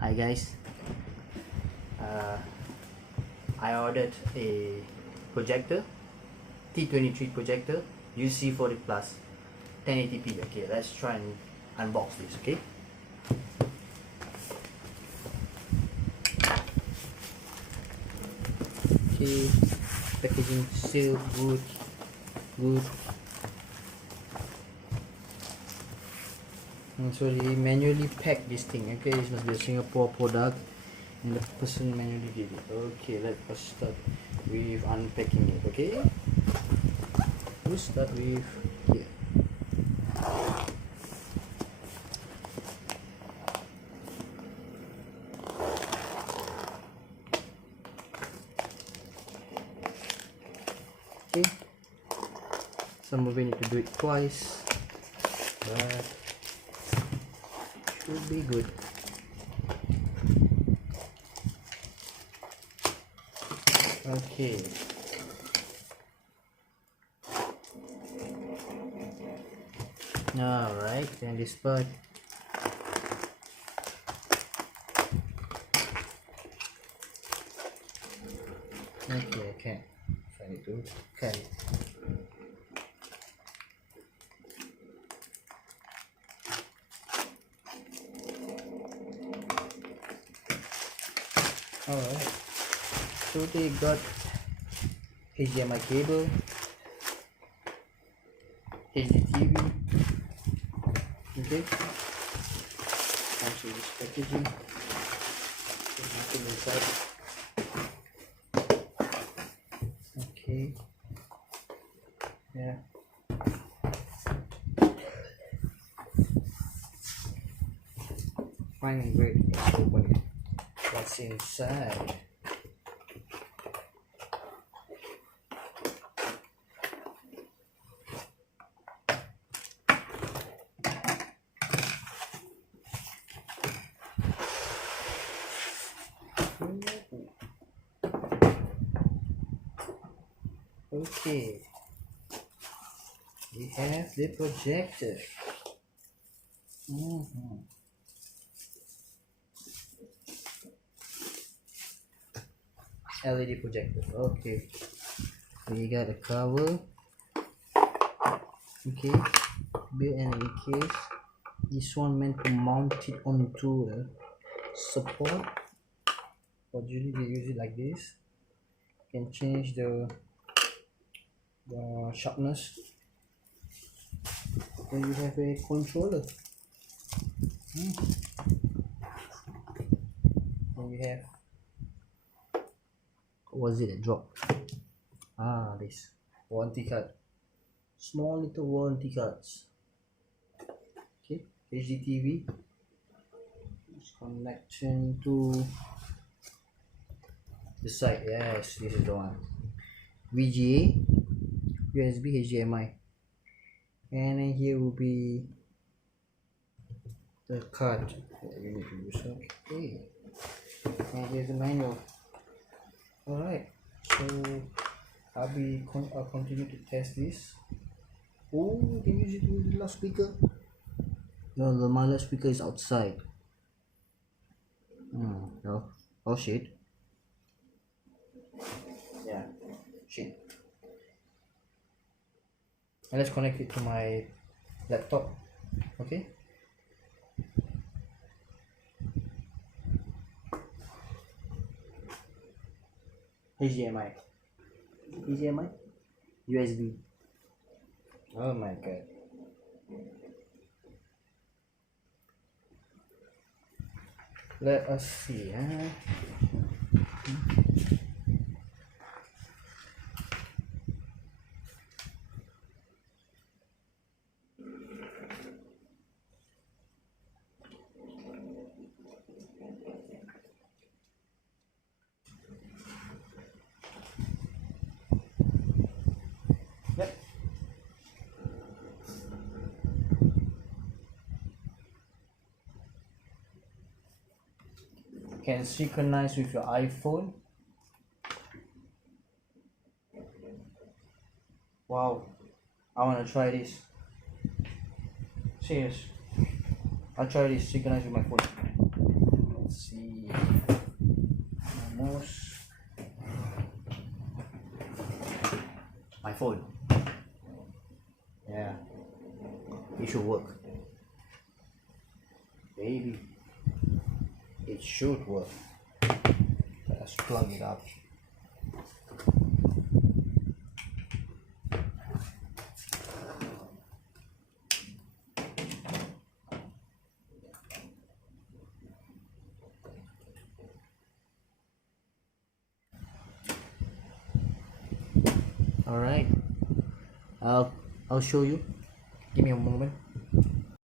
Hi guys, I ordered a projector, T23 projector, UC40 plus 1080p. Okay, let's try and unbox this. Okay, packaging still good. And so they manually packed this thing. Okay, this must be a Singapore product and the person manually did it. Okay, let us start with unpacking it. Okay, we'll start with here. Okay, some of you need to do it twice, but should be good. Okay, all right, then this part. Okay, I can try to carry it. Alright, so they got HDMI cable, HDTV. Okay, comes with this packaging. There's nothing inside. Okay, yeah. Fine and great. Let's open it. What's inside? Okay, we have the projector. LED projector. Okay, we got a cover. Okay, built in a case. This one meant to mount it onto a support, but usually they use it like this. You can change the sharpness. Then you have a controller. Then you have, what was it that dropped? This warranty card, small little warranty cards. Okay, HDTV, it's connection to the side. Yes, this is the one. VGA, USB, HDMI, and then here will be the card that you need to use. Okay, and here's the manual. Alright, so I'll continue to test this. Oh, you can use it with the loudspeaker. No, my loudspeaker is outside. No. Oh shit. Yeah, shit. And let's connect it to my laptop. Okay. HDMI, USB. Oh my god. Let us see. Yep. Can synchronize with your iPhone. Wow, I want to try this. Serious, I'll try this, synchronize with my phone. Let's see. mouse, my phone. Yeah, it should work. Baby, it should work. Let's plug it up. All right, I'll show you. Give me a moment.